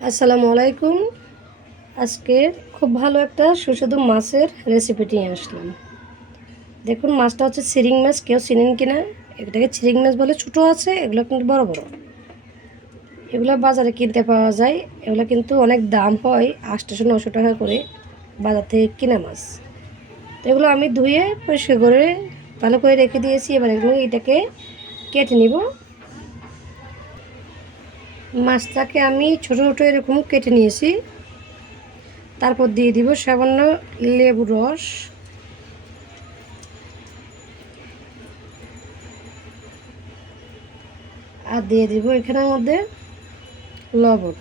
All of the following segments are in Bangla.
আসসালামু আলাইকুম। আজকে খুব ভালো একটা সুস্বাদু মাছের রেসিপিটি নিয়ে আসলাম। দেখুন, মাছটা হচ্ছে সিরিং মাছ, কেউ চিনেন কিনা এটাকে চিরিং মাছ বলে ছোটো আছে, এগুলো কিন্তু বড় বড়। এগুলো বাজারে কিনতে পাওয়া যায়। এগুলো কিন্তু অনেক দাম হয় আটশোশো নশো টাকা করে বাজার থেকে কিনা মাছ। তো এগুলো আমি ধুয়ে পরিষ্কার করে, ভালো করে রেখে দিয়েছি। এবার এগুলো এটাকে কেটে নিব। মাছটাকে আমি ছোটো ছোটো এরকম কেটে নিয়েছি। তারপর দিয়ে দিব সামান্য লেবু রস। আর দিয়ে দিব এখানের মধ্যে লবণ।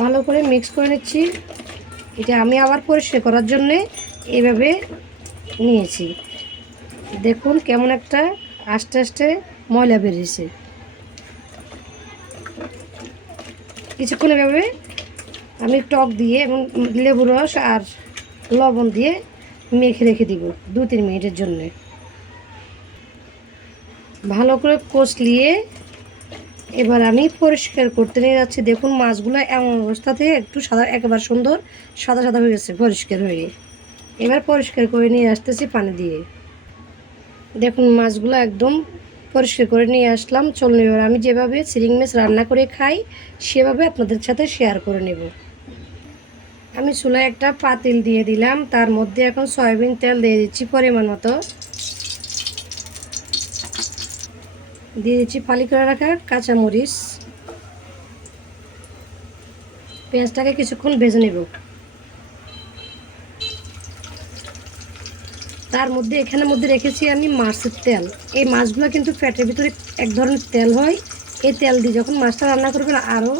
ভালো করে মিক্স করে নিচ্ছি। এটা আমি আবার পরিষ্কার করার জন্যে এইভাবে নিয়েছি। দেখুন কেমন একটা আস্তে আস্তে ময়লা বেরিয়েছে। কিছুক্ষণ এভাবে আমি টক দিয়ে এবং লেবু রস আর লবণ দিয়ে মেখে রেখে দিব দু তিন মিনিটের জন্যে। ভালো করে কষলিয়ে এবার আমি পরিষ্কার করতে নিয়ে যাচ্ছি। দেখুন, মাছগুলো এমন অবস্থাতে একটু সাদা একেবারে সুন্দর সাদা সাদা হয়ে গেছে, পরিষ্কার হয়ে। এবার পরিষ্কার করে নিয়ে আসতেছি পানি দিয়ে। দেখুন, মাছগুলো একদম পরিষ্কার করে নিয়ে আসলাম। চলুন এবার আমি যেভাবে সিরিং মাছ রান্না করে খাই, সেভাবে আপনাদের সাথে শেয়ার করে নেব। আমি চুলায় একটা পাতিল দিয়ে দিলাম। তার মধ্যে এখন সয়াবিন তেল দিয়ে দিচ্ছি পরিমাণ মতো। দিয়ে দিচ্ছি ফালি করে রাখা কাঁচামরিচ। পেঁয়াজটাকে কিছুক্ষণ ভেজে নেব। তার মধ্যে এখানের মধ্যে রেখেছি আমি মাছের তেল। এই মাছগুলো কিন্তু ফ্যাটের ভিতরে এক ধরনের তেল হয়। এই তেল দিয়ে যখন মাছটা রান্না করবেন আরও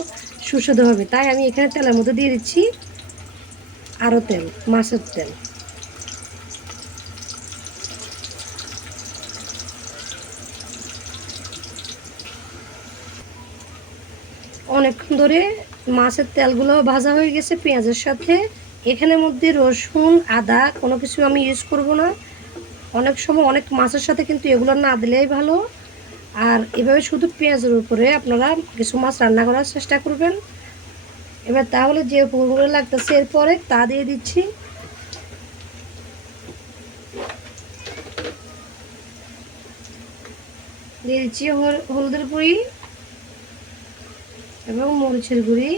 সুস্বাদু হবে। তাই আমি এখানে তেলের মধ্যে দিয়ে দিচ্ছি আরও তেল, মাছের তেল। অনেকক্ষণ ধরে মাছের তেলগুলো ভাজা হয়ে গেছে পেঁয়াজের সাথে। এখানের মধ্যে রসুন, আদা কোনো কিছু আমি ইউজ করব না। অনেক সময় অনেক মাছের সাথে কিন্তু এগুলো না দিলেই ভালো। আর এভাবে শুধু পেঁয়াজের উপরে আপনারা কিছু মাছ রান্না করার চেষ্টা করবেন। এবার তাহলে যে উপকরণগুলো লাগতেছে, এরপরে তা দিয়ে দিচ্ছি। দিয়ে দিচ্ছি হলুদের গুঁড়ি এবং মরিচের গুঁড়ি,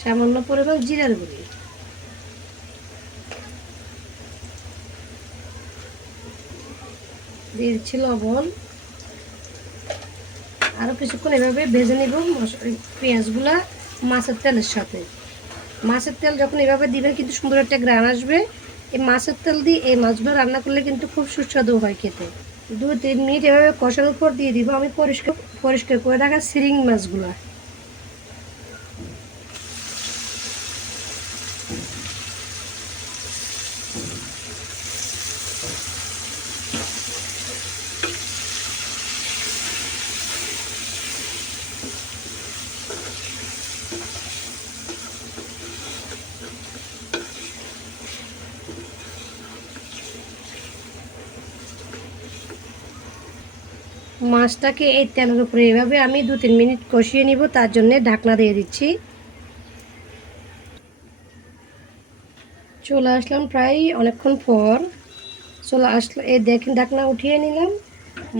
সামান্য পরিমাণ জিরার গুঁড়ি। দিয়ে দিচ্ছি লবণ। আরও কিছুক্ষণ এভাবে ভেজে নেব পেঁয়াজগুলা মাছের তেলের সাথে। মাছের তেল যখন এভাবে দিবেন কিন্তু সুন্দর একটা গ্রাম আসবে। এই মাছের তেল দিয়ে এই মাছগুলো রান্না করলে কিন্তু খুব সুস্বাদু হয় খেতে। দু তিন মিনিট এভাবে কষানোর উপর দিয়ে দিব। আমি পরিষ্কার পরিষ্কার করে রাখা সিরিং মাছগুলো। মাছটাকে এই তেলের উপরে এভাবে আমি দু তিন মিনিট কষিয়ে নিব, তার জন্য ঢাকনা দিয়ে দিচ্ছি। চলে আসলাম প্রায় অনেকক্ষণ পর। চলে আসলো, এই দেখেন ঢাকনা উঠিয়ে নিলাম।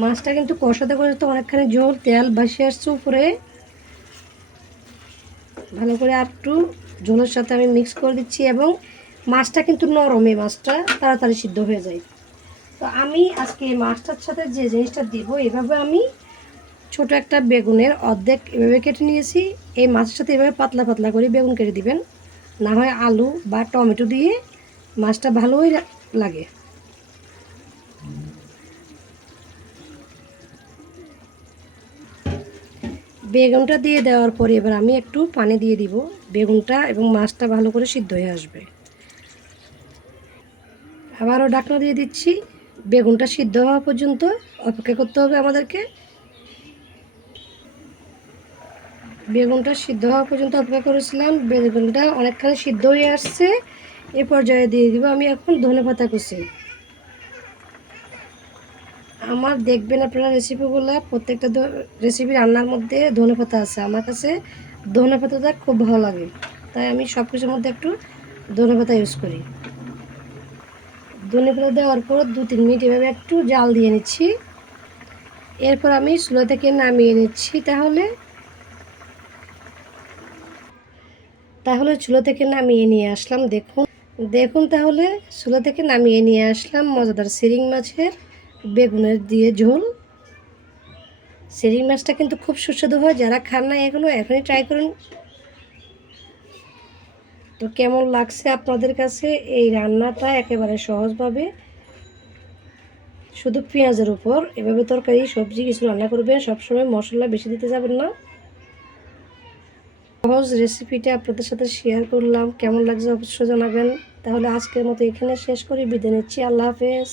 মাছটা কিন্তু কষাতে কষাতে অনেকখানি জল তেল ভাসিয়ে আসছে উপরে। ভালো করে একটু ঝোলের সাথে আমি মিক্স করে দিচ্ছি এবং মাছটা কিন্তু নরম, এই মাছটা তাড়াতাড়ি সিদ্ধ হয়ে যায়। তো আমি আজকে মাছটার সাথে যে জিনিসটা দিব, এভাবে আমি ছোট একটা বেগুনের অর্ধেক এভাবে কেটে নিয়েছি। এই মাছের সাথে এভাবে পাতলা পাতলা করে বেগুন কেটে দিবেন। না হয় আলু বা টমেটো দিয়ে মাছটা ভালোই লাগে। বেগুনটা দিয়ে দেওয়ার পরে এবার আমি একটু পানি দিয়ে দিব। বেগুনটা এবং মাছটা ভালো করে সিদ্ধ হয়ে আসবে। আবারও ডাকনা দিয়ে দিচ্ছি। বেগুনটা সিদ্ধ হওয়া পর্যন্ত অপেক্ষা করতে হবে আমাদেরকে। বেগুনটা সিদ্ধ হওয়া পর্যন্ত অপেক্ষা করেছিলাম, বেগুনটা অনেকখানি সিদ্ধ হয়ে আসছে। এ পর্যায়ে দিয়ে দিব, আমি এখন ধনে পাতা কুচি। আমার দেখবেন আপনারা রেসিপিগুলো প্রত্যেকটা রেসিপি রান্নার মধ্যে ধনে পাতা আছে। আমার কাছে ধনে পাতাটা খুব ভালো লাগে। তাই আমি সব কিছুর মধ্যে একটু ধনে পাতা ইউজ করি। ধনে পাতা দেওয়ার পর দু তিন মিনিট এভাবে একটু জাল দিয়ে নিচ্ছি। এরপর আমি চুলা থেকে নামিয়ে নিচ্ছি তাহলে। তাহলে চুলা থেকে নামিয়ে নিয়ে আসলাম, দেখুন। দেখুন তাহলে চুলা থেকে নামিয়ে নিয়ে আসলাম মজাদার সেরিং মাছের বেগুনের দিয়ে ঝোল। সেরিং মাছটা কিন্তু খুব সুস্বাদু হয়, যারা খান না এখনও, এখনই ট্রাই করুন। তো কেমন লাগছে আপনাদের কাছে এই রান্নাটা একেবারে সহজভাবে? শুধু পেঁয়াজের উপর, এভাবে তরকারি, সবজি কিছু রান্না করবেন, সবসময় মশলা বেশি দিতে যাবেন না। সহজ রেসিপিটা আপনাদের সাথে শেয়ার করলাম, কেমন লাগছে অবশ্যই জানাবেন। তাহলে আজকের মতো এখানে শেষ করি, বিদায় নিচ্ছি, আল্লাহ হাফেজ।